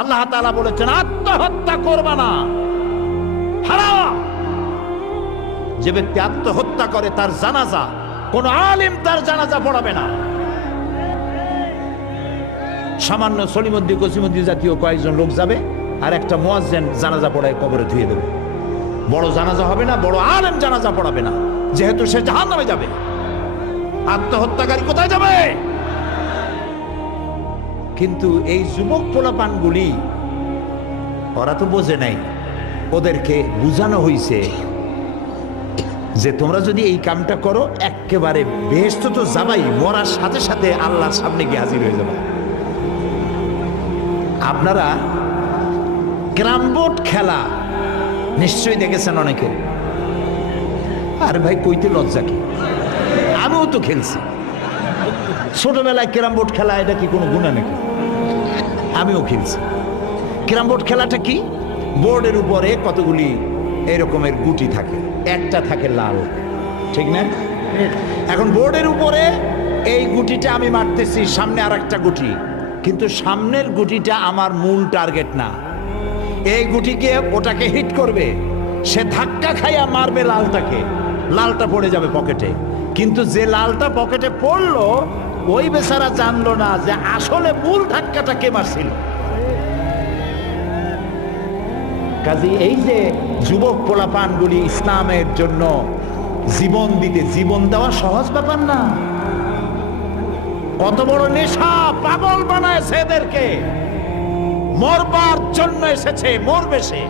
আল্লাহ তাআলা বলেছেন আত্মহত্যা করবা না, হারাম। যে ব্যক্তি আত্মহত্যা করে তার জানাজা কোন আলেম তার জানাজা পড়াবে না। সামান্য সলিমুদ্দি কসিমুদ্দি জাতীয় কয়েকজন লোক যাবে, আর একটা মুয়াজ্জিন জানাজা পড়ায় কবরে ধুয়ে দেবে। বড় জানাজা হবে না, বড় আলেম জানাজা পড়াবে না, যেহেতু সে জাহান্নামে যাবে। আত্মহত্যাকারী কোথায় যাবে? কিন্তু এই যুবক পোলাপানগুলি ওরা তো বোঝে নাই, ওদেরকে বুঝানো হয়েছে যে তোমরা যদি এই কামটা করো একেবারে বেহেশত তো যাবাই, মরার সাথে সাথে আল্লাহর সামনে গিয়ে হাজির হয়ে যাবে। আপনারা ক্যারাম বোর্ড খেলা নিশ্চয়ই দেখেছেন অনেকে। আর ভাই কইতে লজ্জা কি, আমিও তো খেলছি ছোটবেলায় ক্যারাম বোর্ড খেলা। এটা কি কোনো গুনাহ নাকি? আমিও খেলছি। ক্যারাম বোর্ড খেলাটা কি? বোর্ডের উপরে কতগুলি এরকমের গুটি থাকে, একটা থাকে লাল, ঠিক না? এখন বোর্ডের উপরে এই গুটিটা আমি মারতেছি, সামনে আর একটা গুটি, কিন্তু সামনের গুটিটা আমার মূল টার্গেট না। এই গুটিকে ওটাকে হিট করবে, সে ধাক্কা খাইয়া মারবে লালটাকে, লালটা পড়ে যাবে পকেটে। কিন্তু যে লালটা পকেটে পড়লো ওই বেচারা জানলো না যে আসলে মূল ধাক্কাটা কে মারছিল। কাজী এই যে যুবক পোলাপানগুলি ইসলামের জন্য জীবন দিতে, জীবন দেওয়া সহজ ব্যাপার না। কত বড় নেশা, পাগল বানায় এদেরকে। মরবার জন্য এসেছে, মরবে সে।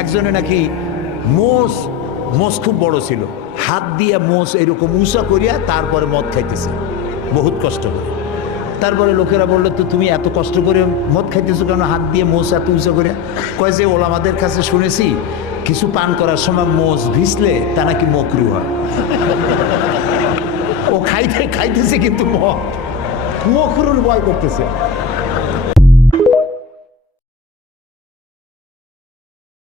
একজনে নাকি মোষ খুব বড় ছিল, হাত দিয়ে মোষ এরকম উঁচা করিয়া তারপরে মদ খাইতেছে বহুত কষ্ট করে। তারপরে লোকেরা বললো, তো তুমি এত কষ্ট করে মদ খাইতেছো কেন, হাত দিয়ে মোষ এত উঁচা করিয়া? কয় যে ওলামাদের কাছে শুনেছি কিছু পান করার সময় মোষ ভিজলে তা নাকি মকরু হয়। ও খাইতেছে কিন্তু মকরুর ভয় করতেছে।